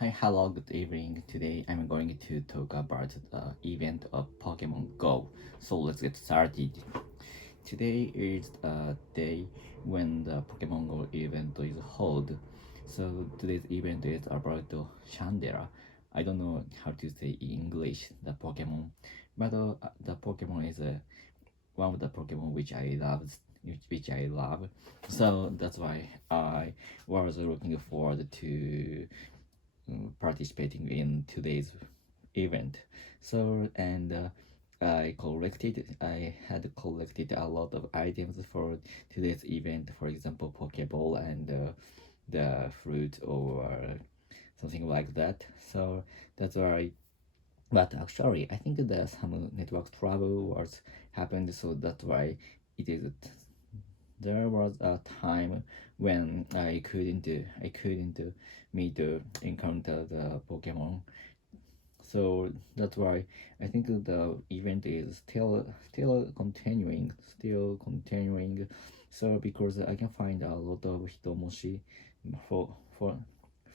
Hi, hello, good evening. Today I'm going to talk about the event of Pokemon Go. So let's get started. Today is a day when the Pokemon Go event is held. So today's event is about the Chandera. I don't know how to say in English the Pokemon, but the Pokemon is one of the Pokemon which I love. So that's why I was looking forward to participating in today's event. So and I had collected a lot of items for today's event. For example, Pokeball and the fruit or something like that. So that's why. But actually, I think that some network trouble was happened. So that's why it is there was a time when I couldn't meet encounter the Pokemon. So that's why I think the event is still continuing. So because I can find a lot of hitomoshi for for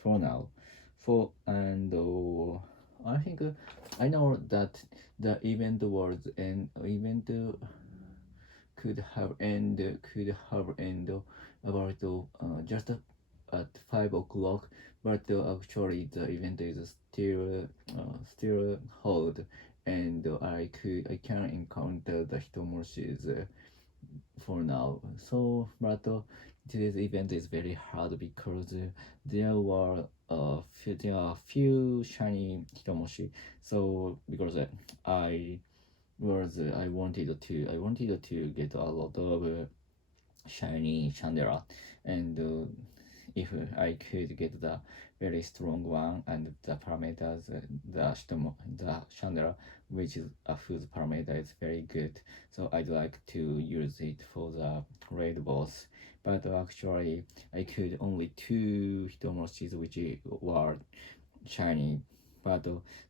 for now, for and I think I know that the event could have end about just at 5 o'clock, but actually the event is still hold, and I can encounter the hitomoshis for now. So, but today's event is very hard because there are few shiny hitomoshi. So because I wanted to get a lot of shiny Chandera, and if I could get the very strong one and the parameters, the Chandera, which is a whose parameter is very good, so I'd like to use it for the raid boss. But actually, I could only two Hitomoshis which were shiny, but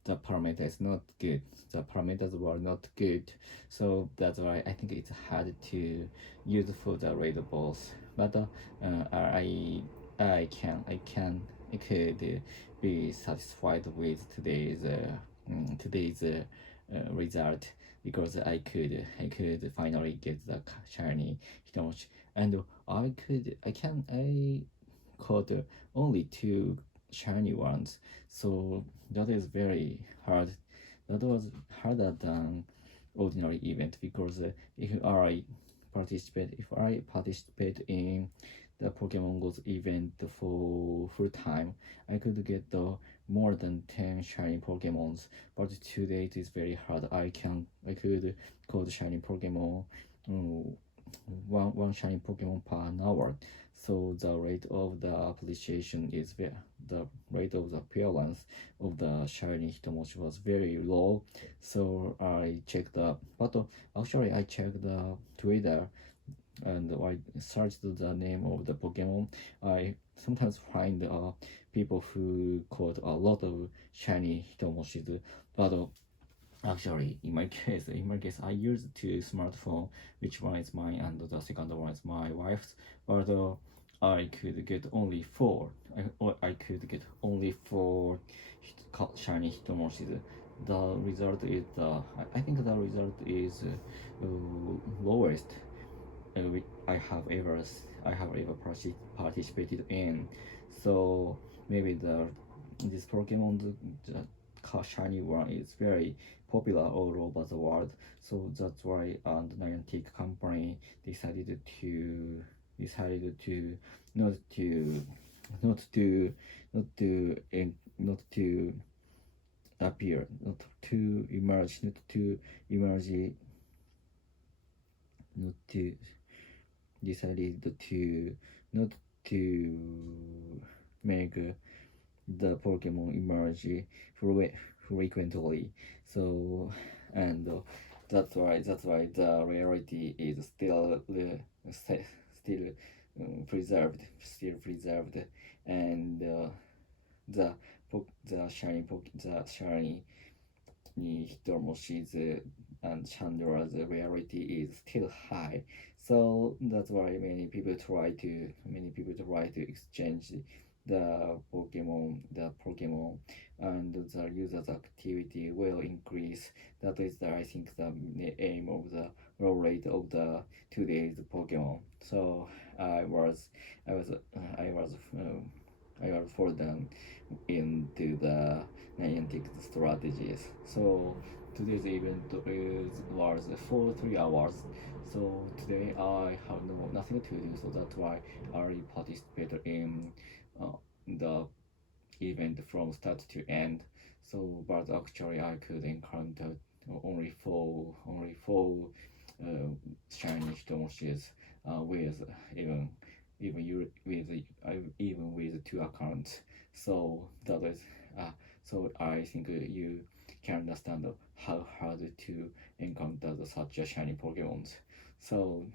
the parameter is not good. The parameters were not good, so that's why I think it's hard to use for the raid boss. But I could be satisfied with today's result, because I could finally get the shiny Hitomochi, and I caught only two shiny ones. So that is very hard. That was harder than ordinary event, because if I participate in the Pokemon Go's event for full time, I could get the more than 10 shiny Pokemons. But today it is very hard. I could call shiny Pokemon, um, one shiny Pokemon per an hour. So the rate of the appreciation is the rate of the appearance of the shiny Hitomoshi was very low. So actually I checked the Twitter, and I searched the name of the Pokemon. I sometimes find people who caught a lot of shiny Hitomoshis, but actually, in my case, I use two smartphone, which one is mine and the second one is my wife's. But I could get only four. I could get only four shiny Hitomoshis. The result is I think the result is lowest I have ever participated in. So maybe this Pokemon, the shiny one, is very popular all over the world. So that's why the Niantic company decided to not to not to not to appear, not to emerge, not to decided to not to make the Pokemon emerge frequently. So, and that's why the rarity is still preserved, and the shiny Hitomoshis and Chandra's rarity is still high. So that's why many people try to exchange the Pokemon, and the user's activity will increase. That is, I think, the aim of the roll rate of the today's Pokemon. So I was, I was, I was, I was for them into the Niantic strategies. So today's event was for 3 hours. So today I have nothing to do, so that's why I participated in the event from start to end. So, but actually I could encounter only four uh, shiny stones with even even you with even with two accounts. So that is so I think you can understand how hard to encounter such a shiny Pokemon. So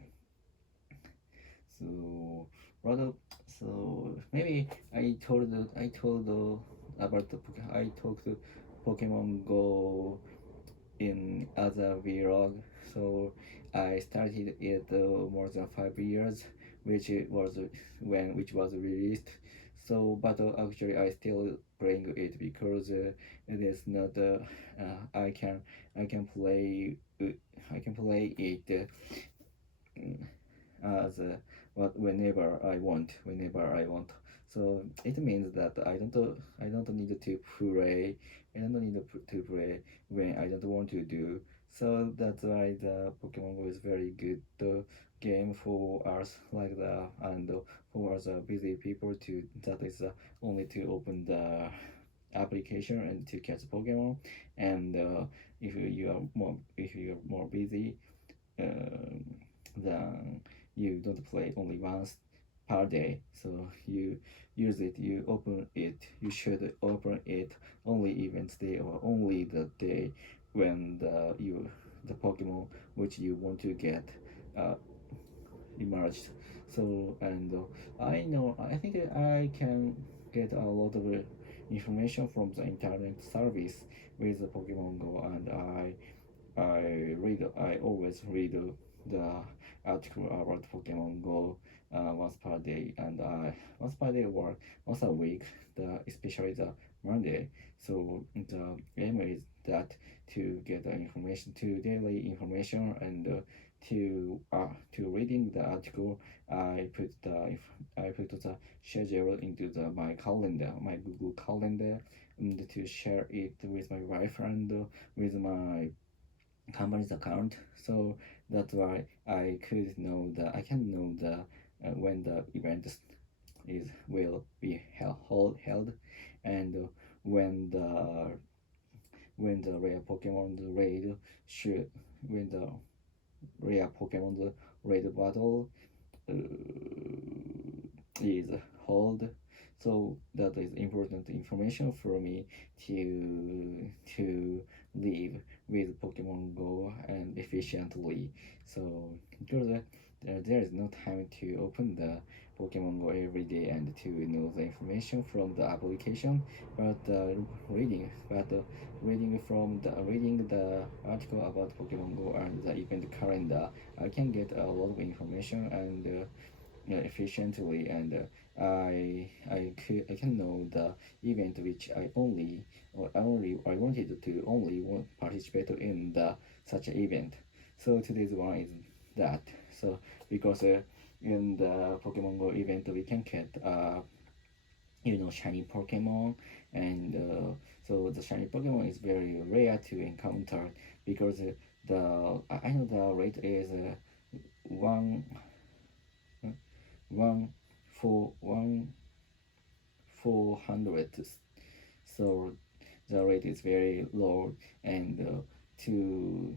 so rather so maybe I told about I talked Pokemon Go in other vlog. So I started it more than 5 years, which was released. So, but actually I still playing it because it is not. I can play. I can play it as what whenever I want. So it means that I don't need to play. I don't need to play when I don't want to do. So that's why the Pokemon Go is very good game for us like the and for us busy people to that is only to open the application and to catch Pokemon. And if you are more busy, um, then you don't play only once per day. So you use it, you should open it only events day or only the day when the Pokemon which you want to get uh, emerged. So and I think I can get a lot of information from the internet service with the Pokemon Go, and I always read the article about Pokemon Go once per day, and once per day or once a week, especially the Monday. So the aim is that to get the information, to daily information, and to reading the article. I put the schedule into my calendar, my Google Calendar, and to share it with my wife and with my company's account. So that's why I can know the when the event is will be held, and when the rare Pokemon raid should when the rare Pokemon raid battle uh, is held. So that is important information for me to live with Pokemon Go and efficiently. So because there is no time to open the Pokemon Go every day and to know the information from the application, but reading the article about Pokemon Go and the event calendar, I can get a lot of information and efficiently, and I can know the event which I wanted to only want participate in the such an event. So today's one is that. So because in the Pokemon Go event we can get shiny Pokemon, and so the shiny Pokemon is very rare to encounter because I know the rate is one one for 1/400. So the rate is very low, and to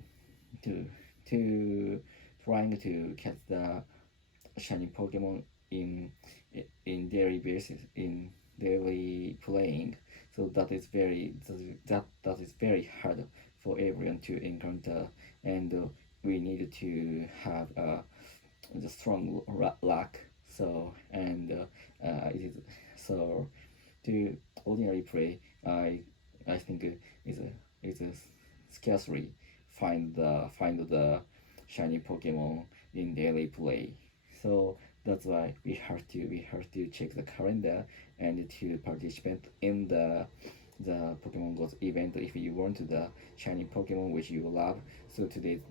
to to trying to catch the shiny Pokemon in in daily basis, in daily playing. So that is very hard for everyone to encounter, and we need to have the strong luck. So and it is so to ordinary play. I think is a scarcely find the shiny Pokemon in daily play. So that's why we have to check the calendar and to participate in the Pokemon Go event if you want the shiny Pokemon which you love. So today's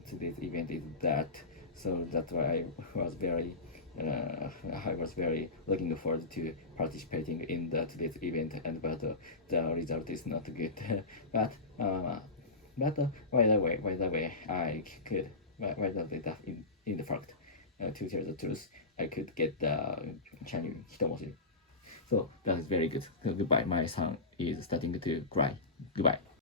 event is that. So that's why uh, I was very looking forward to participating in today's event, and but the result is not good. but uh, by the way, I could by the way that in the fact to tell the truth, I could get the shiny Hitomoshi. So that is very good. So goodbye. My son is starting to cry. Goodbye.